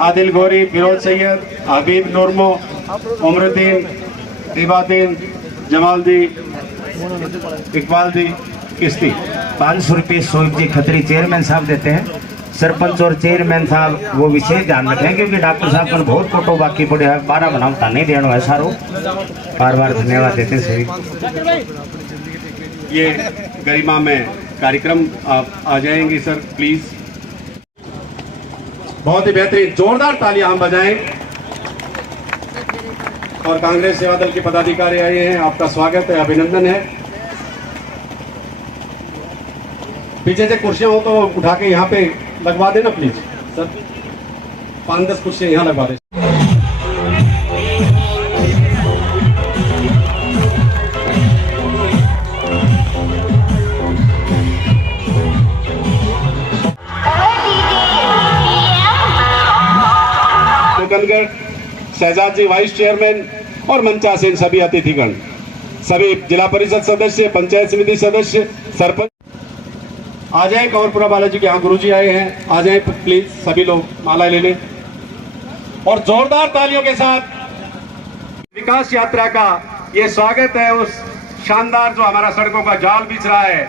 आदिल गोरी, फिरोज सैयद, हबीब नूरमो, उमरुद्दीन, रिबादीन, जमालदी, इकबालदी, किश्ती। 500 रुपये सोहिब जी खत्री चेयरमैन साहब देते हैं। सरपंच और चेयरमैन साहब वो विशेष ध्यान रखें क्योंकि डॉक्टर साहब को बहुत फोटो बाकी पड़े है। 12 बनावता नहीं देना है सारो। बार बार धन्यवाद देते सभी। ये गरिमा में कार्यक्रम आप आ जाएंगे सर प्लीज। बहुत ही बेहतरीन जोरदार तालियां हम बजाएं। और कांग्रेस सेवा दल के पदाधिकारी आए हैं, आपका स्वागत है, अभिनंदन है। पीछे से कुर्सियां हो तो उठा के यहाँ पे लगवा देना प्लीज सर। 5-10 कुर्सियां यहाँ लगवा दे। शहजाद जी वाइस चेयरमैन और मंचासीन सभी अतिथिगण, सभी जिला परिषद सदस्य, पंचायत समिति सदस्य, सरपंच आ जाए। कौरपुरा बालाजी के यहाँ गुरुजी आए हैं, आ जाए प्लीज सभी लोग माला ले लें। और जोरदार तालियों के साथ विकास यात्रा का ये स्वागत है उस शानदार जो हमारा सड़कों का जाल बिछ रहा है।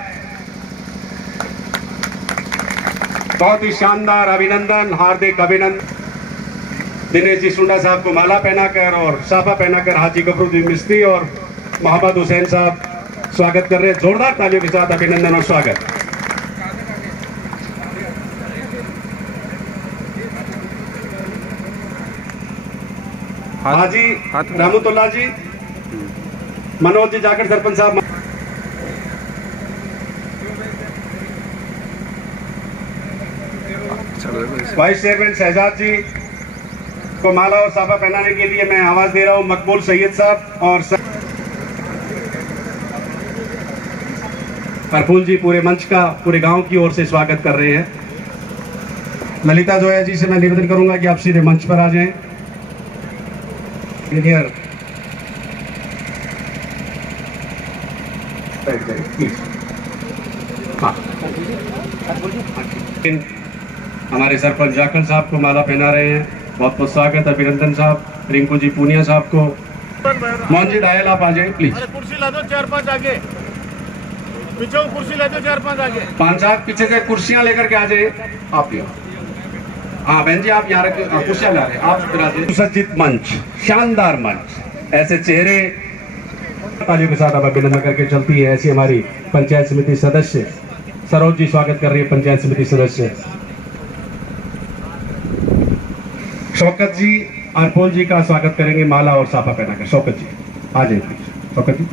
बहुत ही शानदार अभिनंदन, हार्दिक अभिनंदन। दिनेश जी सुंडा साहब को माला पहनाकर और साफा पहनाकर हाजी गफरुद्दीन मिस्त्री और मोहम्मद हुसैन साहब स्वागत कर रहे हैं। जोरदार तालियों के साथ अभिनंदन और स्वागत। हाजी रहमतुल्लाह जी, मनोज जी जाकर सरपंच साहब, वाइस चेयरमैन शहजाद जी को माला और साफा पहनाने के लिए मैं आवाज दे रहा हूं मकबूल सैयद साहब और हरफूल जी पूरे मंच का पूरे गांव की ओर से स्वागत कर रहे हैं। ललिता जोया जी से मैं निवेदन करूंगा कि आप सीधे मंच पर आ जाएं। सीनियर हमारे सरपंच जाखल साहब को माला पहना रहे हैं। बहुत बहुत स्वागत, अभिनंदन साहब। रिंकू जी पूनिया साहब को। मोहन जी डायल आप आ जाए प्लीज। कुर्सी ला दो 4-5 आगे, पीछे कुर्सी ला दो 4-5 आगे। 5-7 पीछे से कुर्सियां लेकर के आ जाइए आप। हाँ बहन जी आप यहाँ रखिए, कुर्सियां ला रहे आप सुसज्जित मंच, शानदार मंच, ऐसे चेहरे तालियों के साथ अब अभिनंदन करके चलती है। ऐसी हमारी पंचायत समिति सदस्य सरोज जी स्वागत कर रही है। पंचायत समिति सदस्य शौकत जी अरपोल जी का स्वागत करेंगे माला और साफा पहनाकर। शौकत जी आ जाइए प्लीज। शौकत जी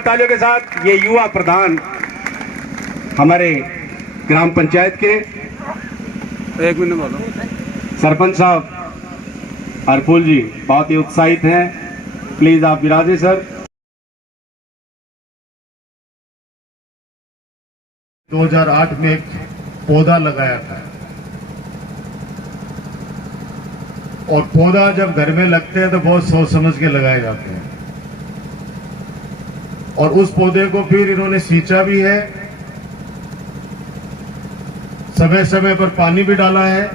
तालियों के साथ ये युवा प्रधान हमारे ग्राम पंचायत के, 1 मिनट बोलो, सरपंच साहब हरफूल जी बहुत ही उत्साहित हैं। प्लीज आप विराजे सर। 2008 में एक पौधा लगाया था और पौधा जब घर में लगते हैं तो बहुत सोच समझ के लगाए जाते हैं, और उस पौधे को फिर इन्होंने सींचा भी है, समय समय पर पानी भी डाला है,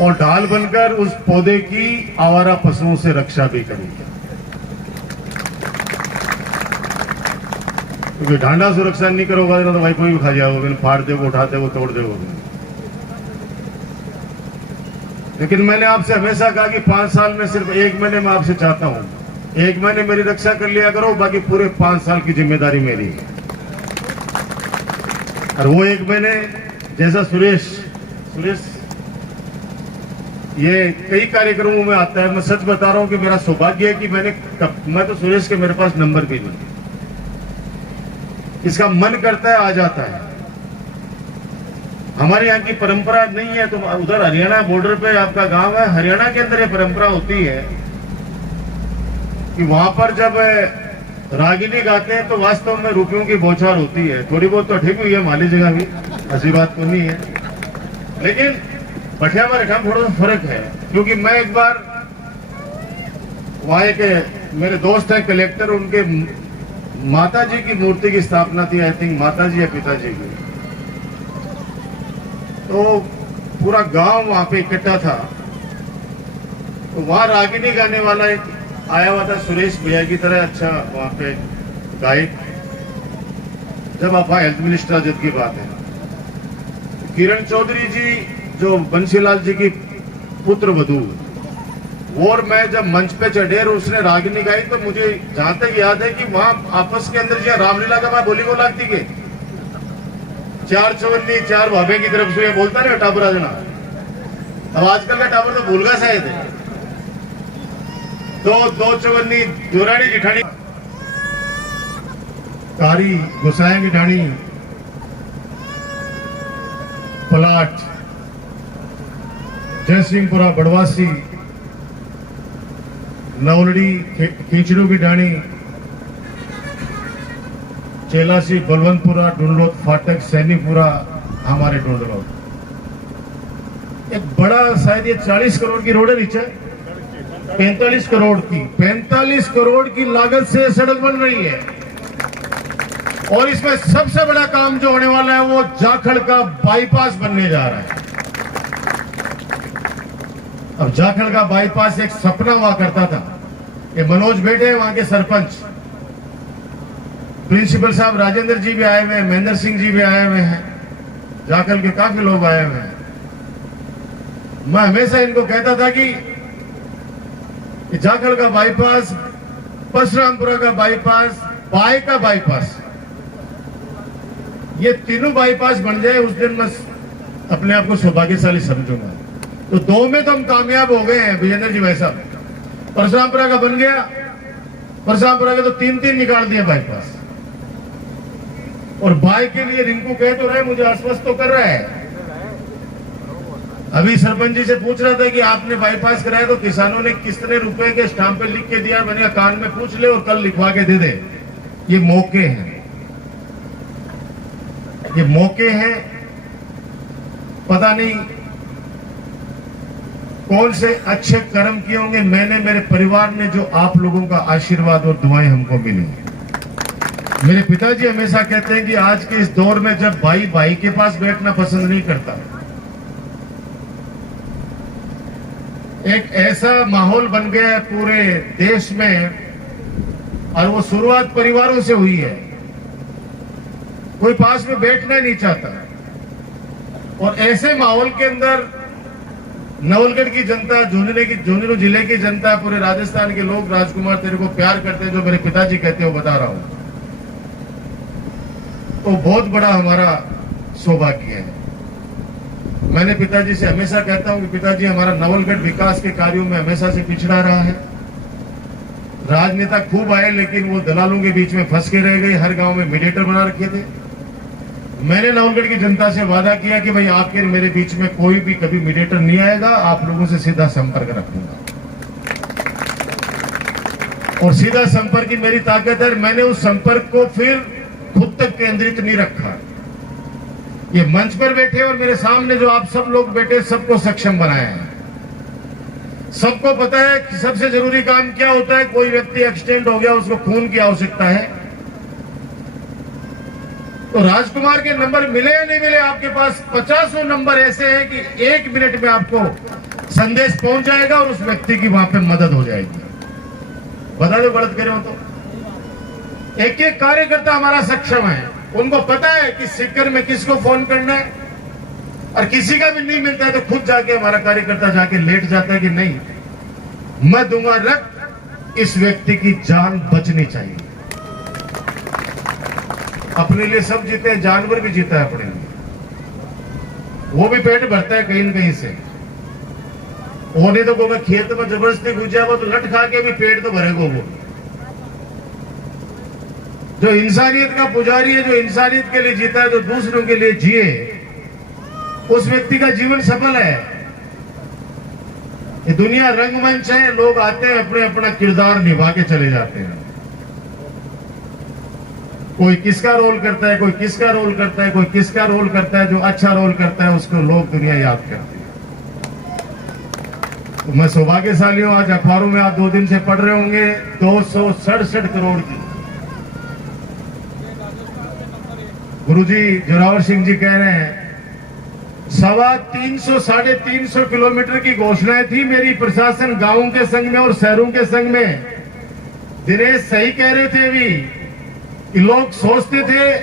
और ढाल बनकर उस पौधे की आवारा पशुओं से रक्षा भी करी है। क्योंकि ढांडा सुरक्षा नहीं करोगे तो भाई कोई भी खा जाओगे, फाड़ देगो, उठा देगो, तोड़ देगो। लेकिन मैंने आपसे हमेशा कहा कि 5 साल में सिर्फ 1 महीने में आपसे चाहता हूं, 1 महीने मेरी रक्षा कर लिया करो, बाकी पूरे 5 साल की जिम्मेदारी मेरी है। और वो 1 महीने जैसा सुरेश ये कई कार्यक्रमों में आता है, मैं सच बता रहा हूं कि मेरा सौभाग्य है कि मैं तो सुरेश के मेरे पास नंबर भी नहीं, इसका मन करता है आ जाता है। हमारे यहाँ की परंपरा नहीं है, तो उधर हरियाणा बॉर्डर पे आपका गांव है, हरियाणा के अंदर ये परंपरा होती है कि वहां पर जब रागिनी गाते हैं तो वास्तव में रुपयों की बौछार होती है। थोड़ी बहुत तो ठीक हुई है माली जगह भी, ऐसी बात तो नहीं है, लेकिन बठिया में रेखा थोड़ा सा फर्क है। क्योंकि मैं एक बार वहां एक मेरे दोस्त है कलेक्टर, उनके माता जी की मूर्ति की स्थापना थी, आई थिंक माता जी या पिताजी की, तो पूरा गांव वहां पे इकट्ठा था, तो वहां रागिनी गाने वाला एक आया हुआ था, सुरेश भैया की तरह, अच्छा वहां पे गायक। जब आप हेल्थ मिनिस्टर जब की बात है, किरण चौधरी जी जो बंसीलाल जी की पुत्र वधू, और मैं जब मंच पे चढ़े और उसने रागिनी गाई, तो मुझे जहां तक याद है कि वहां आपस के अंदर जहाँ रामलीला का मैं बोली को लागती के 4 चवन्नी 4 भाभे की तरफ से ये बोलता ना टाबर जना, अब आजकल का टाबर तो भूल गया शायद है, 2 चवन्नी जोराड़ी जिठानी कारी गुसाया की ढाणी पलाट जयसिंहपुरा बड़वासी नवलड़ी खींचड़ू की ढाणी चेलासी बलवंतपुरा डुंडलोत फाटक सैनीपुरा हमारे डुंडलोत। एक बड़ा शायद ये 40 करोड़ की रोड है, नीचे 45 करोड़ की लागत से सड़क बन रही है, और इसमें सबसे बड़ा काम जो होने वाला है वो जाखड़ का बाईपास बनने जा रहा है। अब जाखड़ का बाईपास एक सपना हुआ करता था। ये मनोज बेटे हैं वहां के सरपंच, प्रिंसिपल साहब राजेंद्र जी भी आए हुए हैं, महेंद्र सिंह जी भी आए हुए हैं, जाखड़ के काफी लोग आए हुए हैं। मैं हमेशा इनको कहता था कि जाखड़ का बाईपास, परशुरामपुरा का बाईपास, बाय का बाईपास, ये तीनों बाईपास बन जाए उस दिन मैं अपने आप को सौभाग्यशाली समझूंगा। तो 2 में तो हम कामयाब हो गए हैं विजेंद्र जी भाई साहब। परशुरामपुरा का बन गया, परशुरामपुरा के तो 3 निकाल दिए बाईपास, और बाय के लिए रिंकू कह तो रहे, मुझे आश्वस्त तो कर रहा है। अभी सरपंच जी से पूछ रहा था कि आपने बाईपास कराया तो किसानों ने कितने रुपए के स्टाम्प पे लिख के दिया, मैंने कान में पूछ ले और कल लिखवा के दे दे। ये मौके हैं, ये मौके हैं, पता नहीं कौन से अच्छे कर्म किए होंगे, मैंने मेरे परिवार ने जो आप लोगों का आशीर्वाद और दुआएं हमको मिली। मेरे पिताजी हमेशा कहते हैं कि आज के इस दौर में जब भाई भाई के पास बैठना पसंद नहीं करता, एक ऐसा माहौल बन गया है पूरे देश में, और वो शुरुआत परिवारों से हुई है। कोई पास में बैठना नहीं चाहता, और ऐसे माहौल के अंदर नवलगढ़ की जनता, झुंझुनू जिले की जनता, पूरे राजस्थान के लोग राजकुमार तेरे को प्यार करते हैं, जो मेरे पिताजी कहते हैं वो बता रहा हूं, तो बहुत बड़ा हमारा सौभाग्य है। मैंने पिताजी से हमेशा कहता हूं कि पिताजी हमारा नवलगढ़ विकास के कार्यों में हमेशा से पिछड़ा रहा है। राजनेता खूब आए लेकिन वो दलालों के बीच में फंस के रह गए, हर गांव में मीडिएटर बना रखे थे। मैंने नवलगढ़ की जनता से वादा किया कि भाई आपके मेरे बीच में कोई भी कभी मीडिएटर नहीं आएगा, आप लोगों से सीधा संपर्क रखूंगा, और सीधा संपर्क की मेरी ताकत है। मैंने उस संपर्क को फिर खुद तक केंद्रित नहीं रखा, ये मंच पर बैठे और मेरे सामने जो आप सब लोग बैठे, सबको सक्षम बनाया है। सबको पता है कि सबसे जरूरी काम क्या होता है। कोई व्यक्ति एक्सीडेंट हो गया, उसको खून की आवश्यकता है, तो राजकुमार के नंबर मिले या नहीं मिले, आपके पास 50 नंबर ऐसे हैं कि 1 मिनट में आपको संदेश पहुंच जाएगा और उस व्यक्ति की वहां पे मदद हो जाएगी। बता दो गलत करे हो तो। एक एक कार्यकर्ता हमारा सक्षम है, उनको पता है कि सिक्कर में किसको फोन करना है, और किसी का भी नहीं मिलता है तो खुद जाके हमारा कार्यकर्ता जाके लेट जाता है कि नहीं, मैं दूंगा रक्त, इस व्यक्ति की जान बचनी चाहिए। अपने लिए सब जीते हैं, जानवर भी जीता है अपने लिए, वो भी पेट भरता है कहीं न कहीं से। वो नहीं तो कोई खेत में जबरदस्ती घुस जाएगा तो लट खा के भी पेट तो भरेगा वो। जो इंसानियत का पुजारी है, जो इंसानियत के लिए जीता है, जो दूसरों के लिए जिए, उस व्यक्ति का जीवन सफल है। ये दुनिया रंगमंच है, लोग आते हैं अपने अपना किरदार निभा के चले जाते हैं। कोई किसका रोल करता है, कोई किसका रोल करता है, कोई किसका रोल करता है। जो अच्छा रोल करता है उसको लोग दुनिया याद करती है। तो मैं सौभाग्यशाली हूं, आज अखबारों में आप 2 दिन से पढ़ रहे होंगे 267 करोड़ की। गुरुजी जोरावर सिंह जी कह रहे हैं 350 साढ़े 300 किलोमीटर की घोषणाएं थी मेरी प्रशासन गांवों के संग में और शहरों के संग में। दिनेश सही कह रहे थे अभी कि लोग सोचते थे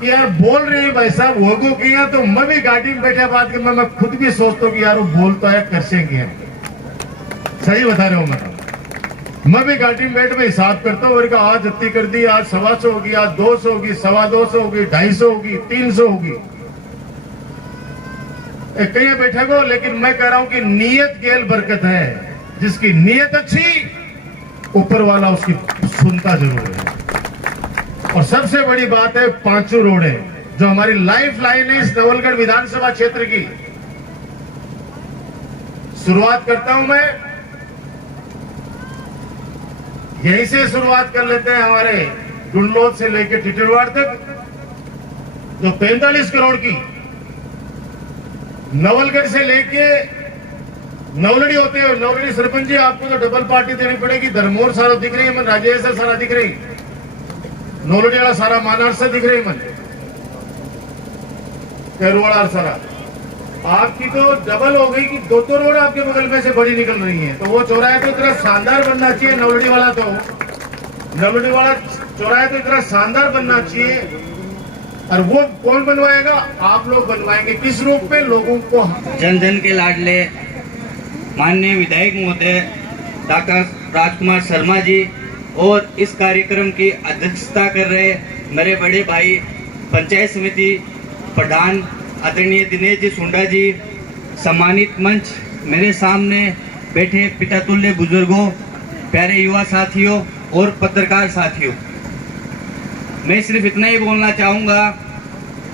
कि यार बोल रहे हैं भाई साहब होगो किया, तो मैं भी गाड़ी में बैठा बात कर, मैं खुद भी सोचता हूँ कि यार वो बोलता है कर सेंगे। सही बता रहे हो, मैं भी गाड़ी में बैठ में हिसाब करता हूँ, और आज इतनी कर दी, आज 125 होगी, आज 200 होगी, 225 होगी, 250 होगी, 300 होगी, कहीं बैठे को। लेकिन मैं कह रहा हूं कि नीयत गेल बरकत है, जिसकी नीयत अच्छी ऊपर वाला उसकी सुनता जरूर है। और सबसे बड़ी बात है 5 रोड है जो हमारी लाइफ लाइन है इस नवलगढ़ विधानसभा क्षेत्र की। शुरुआत करता हूं मैं यहीं से, शुरुआत कर लेते हैं हमारे डुंडलोद से लेकर टिटलवाड़ तक, जो 45 करोड़ की नवलगढ़ से लेके नवलड़ी होते हैं। नवलड़ी सरपंच जी आपको तो डबल पार्टी देनी पड़ेगी। धर्मोर सारा दिख रही है मन, राजेश सारा दिख रही, नवलड़ी वाला सारा मानार से दिख रही मन, कैरवाड़ा सारा आपकी तो डबल हो गई कि 2 रोड आपके बगल में से बड़ी निकल रही है। तो वो चौराहा तो इतना शानदार बनना चाहिए, नवलड़ी वाला चौराहा तो इतना शानदार बनना चाहिए। और वो कौन बनवाएगा? आप लोग बनवाएंगे। किस रूप में? लोगों को जन जन के लाडले माननीय विधायक महोदय डॉक्टर राजकुमार शर्मा जी और इस कार्यक्रम की अध्यक्षता कर रहे मेरे बड़े भाई पंचायत समिति प्रधान आदरणीय दिनेश जी सुंडा जी, सम्मानित मंच, मेरे सामने बैठे पिता तुल्य बुजुर्गों, प्यारे युवा साथियों और पत्रकार साथियों, मैं सिर्फ इतना ही बोलना चाहूँगा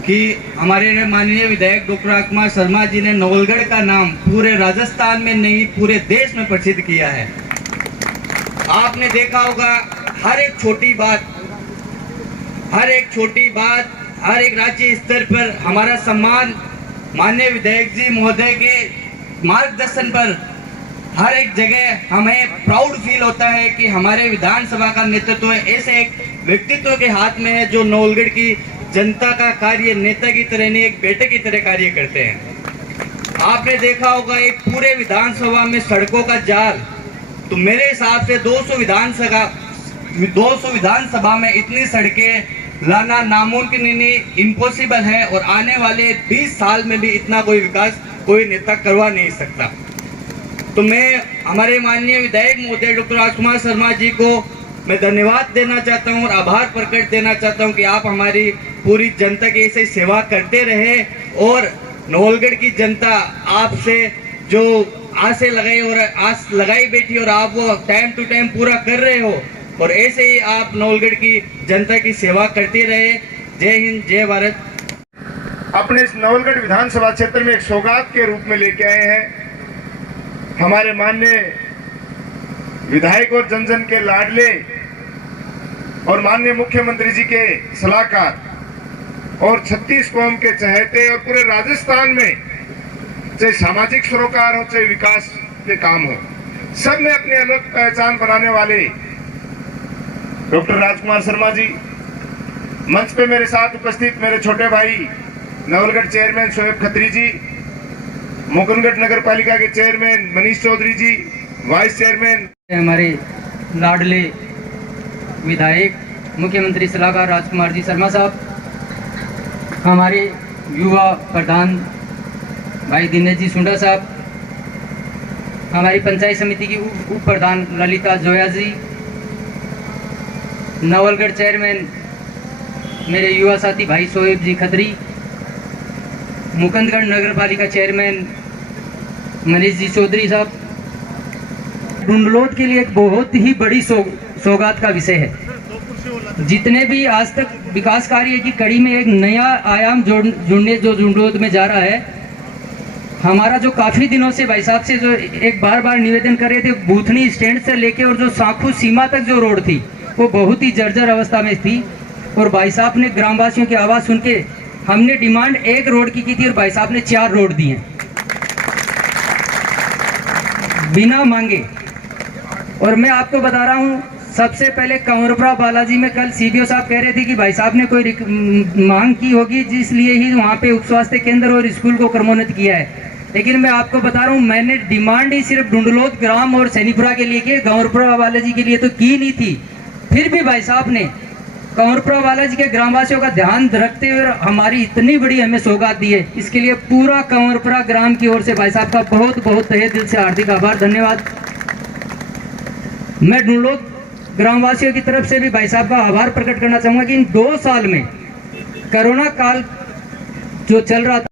कि हमारे माननीय विधायक डॉक्टर राजकुमार शर्मा जी ने नवलगढ़ का नाम पूरे राजस्थान में नहीं पूरे देश में प्रसिद्ध किया है। आपने देखा होगा हर एक छोटी बात, हर एक राज्य स्तर पर हमारा सम्मान माननीय विधायक जी महोदय के मार्गदर्शन पर हर एक जगह हमें प्राउड फील होता है कि हमारे विधानसभा का नेतृत्व ऐसे एक व्यक्तित्व के हाथ में है जो नवलगढ़ की जनता का कार्य नेता की तरह नहीं एक बेटे की तरह कार्य करते हैं। आपने देखा होगा एक पूरे विधानसभा में सड़कों का जाल, तो मेरे हिसाब से 200 विधानसभा में इतनी सड़कें लाना नामुमकिन नहीं, इम्पॉसिबल है, और आने वाले 20 साल में भी इतना कोई विकास कोई नेता करवा नहीं सकता। तो मैं हमारे माननीय विधायक महोदय डॉक्टर राजकुमार शर्मा जी को मैं धन्यवाद देना चाहता हूं और आभार प्रकट देना चाहता हूं कि आप हमारी पूरी जनता की ऐसे सेवा करते रहे और नवलगढ़ की जनता आपसे जो आसे लगाई और आस लगाई बैठी और आप वो टाइम टू टाइम पूरा कर रहे हो, और ऐसे ही आप नवलगढ़ की जनता की सेवा करते रहे। जय हिंद, जय भारत। अपने इस नवलगढ़ विधानसभा क्षेत्र में एक सौगात के रूप में लेके आए हैं हमारे माननीय विधायक और जन जन के लाडले और माननीय मुख्यमंत्री जी के सलाहकार और 36 कौम के चहेते और पूरे राजस्थान में चाहे सामाजिक सरोकार हो चाहे विकास के काम हो, सब में अपनी अलग पहचान बनाने वाले डॉक्टर राजकुमार शर्मा जी, मंच पे मेरे साथ उपस्थित मेरे छोटे भाई नवलगढ़ चेयरमैन शोएब खत्री जी, मुकुंदगढ़ नगर पालिका के चेयरमैन मनीष चौधरी जी, वाइस चेयरमैन हमारे लाडले विधायक मुख्यमंत्री सलाहकार राजकुमार जी शर्मा साहब, हमारे युवा प्रधान भाई दिनेश जी सुंडा साहब, हमारी पंचायत समिति की उप प्रधान ललिता जोया जी, नवलगढ़ चेयरमैन मेरे युवा साथी भाई शोएब जी खत्री, मुकुंदगढ़ नगर पालिका चेयरमैन मनीष जी चौधरी साहब। डुंडलोद के लिए एक बहुत ही बड़ी सौगात का विषय है। जितने भी आज तक विकास कार्य की कड़ी में एक नया आयाम जुड़ने जो डुंडलोद में जा रहा है, हमारा जो काफी दिनों से भाई साहब से जो एक बार बार निवेदन कर रहे थे, बूथनी स्टैंड से लेके और जो साखू सीमा तक जो रोड थी वो बहुत ही जर्जर अवस्था में थी, और भाई साहब ने ग्रामवासियों की आवाज सुन के हमने डिमांड एक रोड की थी और भाई साहब ने 4 रोड दिए बिना मांगे। और मैं आपको बता रहा हूं, सबसे पहले कंवरपुरा बालाजी में कल सीडीओ साहब कह रहे थे कि भाई साहब ने कोई मांग की होगी जिसलिए ही वहां पे उप स्वास्थ्य केंद्र और स्कूल को क्रमोन्नत किया है, लेकिन मैं आपको बता रहा हूं मैंने डिमांड ही सिर्फ डुंडलोद ग्राम और सैनीपुरा के लिए की, कंवरपुरा बालाजी के लिए तो की नहीं थी। फिर भी भाई साहब ने कंवरपुरा बालाजी के ग्रामवासियों का ध्यान रखते हुए हमारी इतनी बड़ी हमें सौगात दी है, इसके लिए पूरा कंवरपुरा ग्राम की ओर से भाई साहब का बहुत बहुत तहे दिल से हार्दिक आभार, धन्यवाद। मैं डुंडलोद ग्रामवासियों की तरफ से भी भाई साहब का आभार प्रकट करना चाहूंगा कि इन 2 साल में कोरोना काल जो चल रहा था